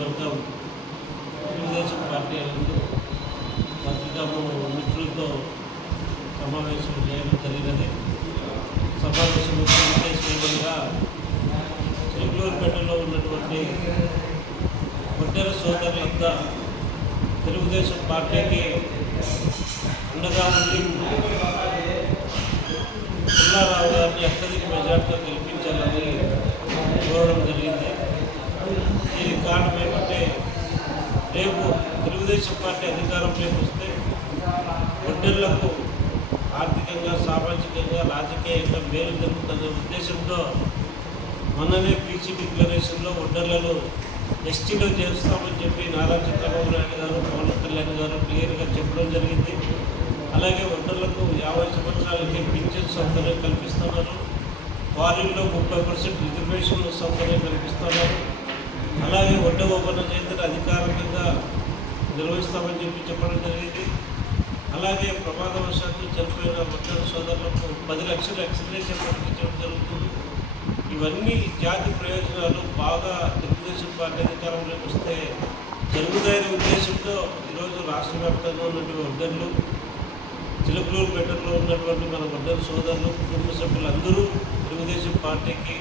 నియోజకవర్గం తెలుగుదేశం పార్టీ అనేది పత్రికా మిత్రులతో సమావేశం చేయడం జరిగినది. సమావేశం ఉద్దేశంగా చిలుకూరుపేటలో ఉన్నటువంటి ఒడ్డెర సోదరులంతా తెలుగుదేశం పార్టీకి అండగా ఉండి పుల్లారావు గారిని అత్యధిక మెజార్టీతో గెలిపించాలని కోరడం జరిగింది. దీనికి కారణం ఏమంటే, రేపు తెలుగుదేశం పార్టీ అధికారంలోకి వస్తే ఒడ్డెర్లకు ఆర్థికంగా, సామాజికంగా, రాజకీయంగా మేలు జరుగుతున్న ఉద్దేశంతో మొన్ననే పీసీ డిక్లరేషన్లో ఒడ్డర్లను ఎస్టీలో చేస్తామని చెప్పి నారా చంద్రబాబు నాయుడు గారు, పవన్ కళ్యాణ్ గారు క్లియర్గా చెప్పడం జరిగింది. అలాగే ఒడ్డర్లకు 50 సంవత్సరాలకి పింఛన్ సౌకర్యం కల్పిస్తున్నారు. ఫారిన్లో 30% రిజర్వేషన్ సౌకర్యం కల్పిస్తున్నారు. అలాగే ఒడ్డ ఓపెన్ చేతులు అధికారికంగా నిర్వహిస్తామని చెప్పడం జరిగింది. అలాగే ప్రమాదవశాత్తు చనిపోయిన ఒడ్డర సోదరులకు 10 లక్షలు ఎక్స్గ్రేషన్ ప్రకటించడం జరుగుతుంది. ఇవన్నీ జాతి ప్రయోజనాలు బాగా తెలుగుదేశం పార్టీ అధికారంలోకి వస్తే జరుగుతాయనే ఉద్దేశంతో ఈరోజు రాష్ట్ర వ్యాప్తంగా ఉన్నటువంటి ఒడ్డర్లు, చిలుకూరుపేటలో ఉన్నటువంటి మన ఒడ్డర సోదరులు, కుటుంబ సభ్యులందరూ తెలుగుదేశం పార్టీకి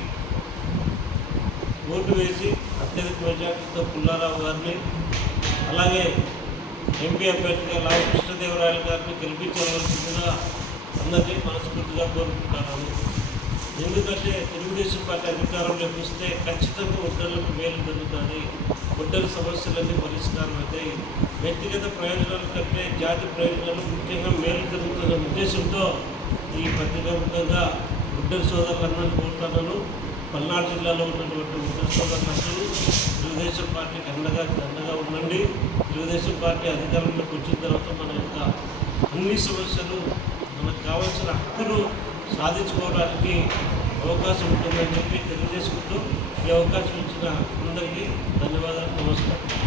ఓటు వేసి అత్యధిక మెజార్టీతో పుల్లారావు గారిని, అలాగే ఎంపీ అభ్యర్థిగా లావు కృష్ణదేవరాయలు గారిని గెలిపించవలసిందిగా అందరినీ మనస్ఫూర్తిగా కోరుకుంటున్నాను. ఎందుకంటే తెలుగుదేశం పార్టీ అధికారంలోకి వస్తే ఖచ్చితంగా ఒడ్డర్లకు మేలు జరుగుతుంది. ఒడ్డల సమస్యలన్నీ పరిష్కారం అవుతాయి. వ్యక్తిగత ప్రయోజనాల కంటే జాతి ప్రయోజనాలు ముఖ్యంగా మేలు జరుగుతున్న ఉద్దేశంతో ఈ పత్రికాముఖంగా ఒడ్డల సోదరులందరినీ కోరుతున్నాను. పల్నాడు జిల్లాలో ఉన్నటువంటి ఒడ్డల సోదరులందరూ తెలుగుదేశం పార్టీకి అండగా ఉండండి. తెలుగుదేశం పార్టీ అధికారంలోకి వచ్చిన తర్వాత మన యొక్క అన్ని సమస్యలు, మనకు కావాల్సిన హక్కులు సాధించుకోవడానికి అవకాశం ఉంటుందని చెప్పి తెలియజేసుకుంటూ ఈ అవకాశం ఇచ్చిన అందరికీ ధన్యవాదాలు. నమస్కారం.